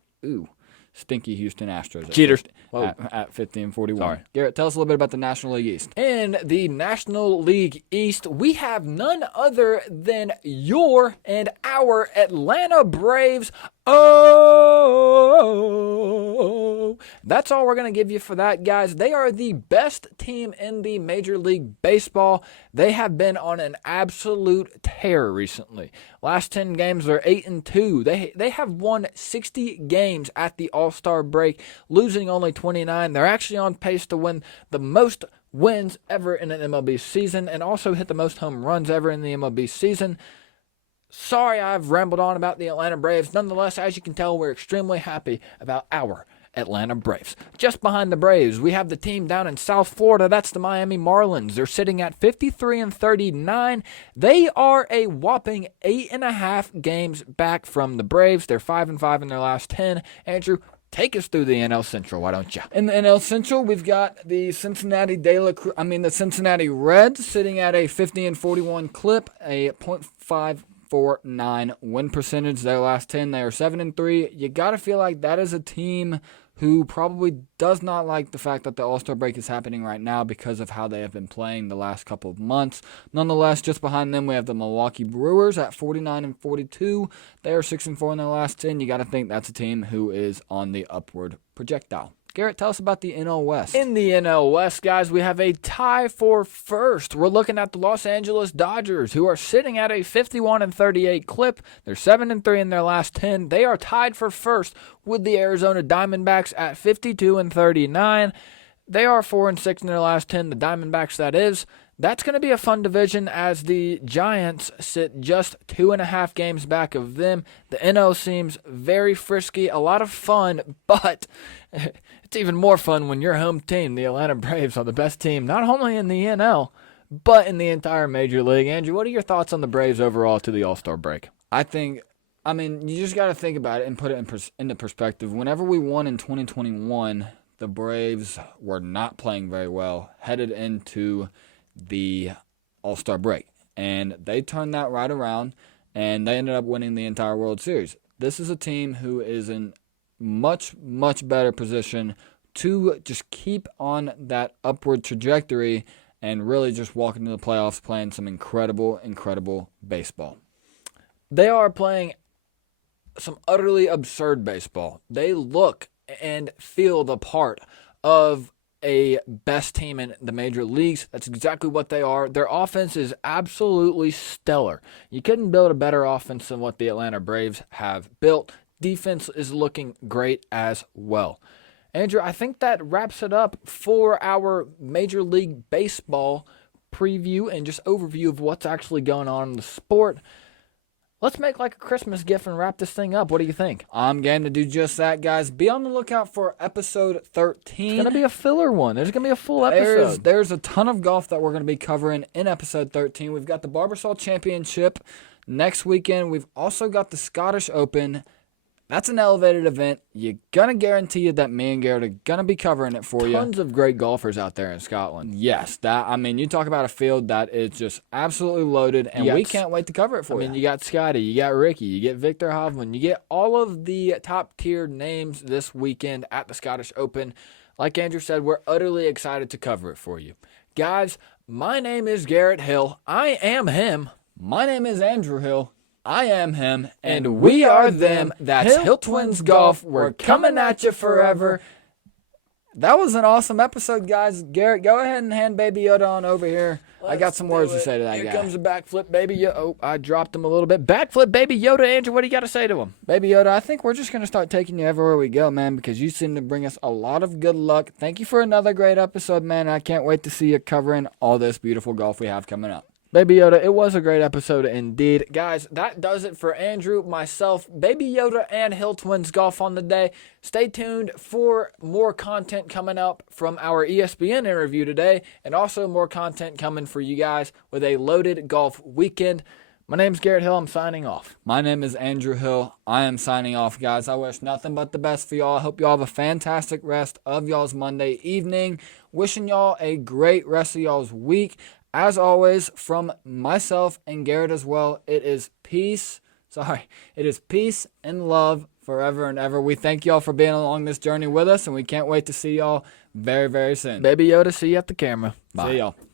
stinky Houston Astros. Cheaters. At 50-41. Sorry. Garrett, tell us a little bit about the National League East. In the National League East, we have none other than your and our Atlanta Braves. Oh, that's all we're going to give you for that, guys. They are the best team in the Major League Baseball. They have been on an absolute tear recently. Last 10 games, they're 8-2. They have won 60 games at the All-Star break, losing only 29. They're actually on pace to win the most wins ever in an MLB season and also hit the most home runs ever in the MLB season. Sorry I've rambled on about the Atlanta Braves. Nonetheless, as you can tell, we're extremely happy about our Atlanta Braves. Just behind the Braves, we have the team down in South Florida. That's the Miami Marlins. They're sitting at 53-39. They are a whopping 8.5 games back from the Braves. They're 5-5 in their last 10. Andrew, take us through the NL Central, why don't you? In the NL Central, we've got the Cincinnati Reds sitting at a 50-41 clip, a .5 .49 win percentage. Their last 10, they are 7-3. You got to feel like that is a team who probably does not like the fact that the All-Star break is happening right now because of how they have been playing the last couple of months. Nonetheless, just behind them, we have the Milwaukee Brewers at 49-42. They are 6-4 in their last 10. You got to think that's a team who is on the upward projectile. Garrett, tell us about the NL West. In the NL West, guys, we have a tie for first. We're looking at the Los Angeles Dodgers, who are sitting at a 51-38 clip. They're 7-3 in their last 10. They are tied for first with the Arizona Diamondbacks at 52-39. They are 4-6 in their last 10. The Diamondbacks, that is. That's going to be a fun division as the Giants sit just 2.5 games back of them. The NL seems very frisky, a lot of fun, but it's even more fun when your home team, the Atlanta Braves, are the best team, not only in the NL, but in the entire Major League. Andrew, what are your thoughts on the Braves overall to the All-Star break? You just got to think about it and put it into perspective. Whenever we won in 2021, the Braves were not playing very well, headed into the All-Star break, and they turned that right around, and they ended up winning the entire World Series. This is a team who is in much, much better position to just keep on that upward trajectory and really just walk into the playoffs playing some incredible, incredible baseball. They are playing some utterly absurd baseball. They look and feel the part of a best team in the major leagues. That's exactly what they are. Their offense is absolutely stellar. You couldn't build a better offense than what the Atlanta Braves have built. Defense is looking great as well. Andrew, I think that wraps it up for our Major League Baseball preview and just overview of what's actually going on in the sport. Let's make like a Christmas gift and wrap this thing up. What do you think? I'm game to do just that, guys. Be on the lookout for episode 13. It's going to be a filler one. There's going to be a full episode. There's a ton of golf that we're going to be covering in episode 13. We've got the Barbasol Championship next weekend. We've also got the Scottish Open. That's an elevated event. You're going to guarantee you that me and Garrett are going to be covering it for you. Tons of great golfers out there in Scotland. Yes. You talk about a field that is just absolutely loaded, and we can't wait to cover it for you. You got Scotty, you got Ricky, you get Victor Hovland, you get all of the top-tier names this weekend at the Scottish Open. Like Andrew said, we're utterly excited to cover it for you. Guys, my name is Garrett Hill. I am him. My name is Andrew Hill. I am him, and we are them. That's HillTwinsGolf. We're coming at you forever. That was an awesome episode, guys. Garrett, go ahead and hand Baby Yoda on over here. I got some words to say to that guy. Here comes a backflip, Baby Yoda. Oh, I dropped him a little bit. Backflip, Baby Yoda. Andrew, what do you got to say to him? Baby Yoda, I think we're just going to start taking you everywhere we go, man, because you seem to bring us a lot of good luck. Thank you for another great episode, man. I can't wait to see you covering all this beautiful golf we have coming up. Baby Yoda, it was a great episode indeed. Guys, that does it for Andrew, myself, Baby Yoda, and HillTwinsGolf on the day. Stay tuned for more content coming up from our ESPN interview today, and also more content coming for you guys with a loaded golf weekend. My name's Garrett Hill. I'm signing off. My name is Andrew Hill. I am signing off, guys. I wish nothing but the best for y'all. I hope y'all have a fantastic rest of y'all's Monday evening. Wishing y'all a great rest of y'all's week. As always, from myself and Garrett as well, it is peace and love forever and ever. We thank y'all for being along this journey with us, and we can't wait to see y'all very, very soon. Baby Yoda, see you at the camera. Bye. See y'all.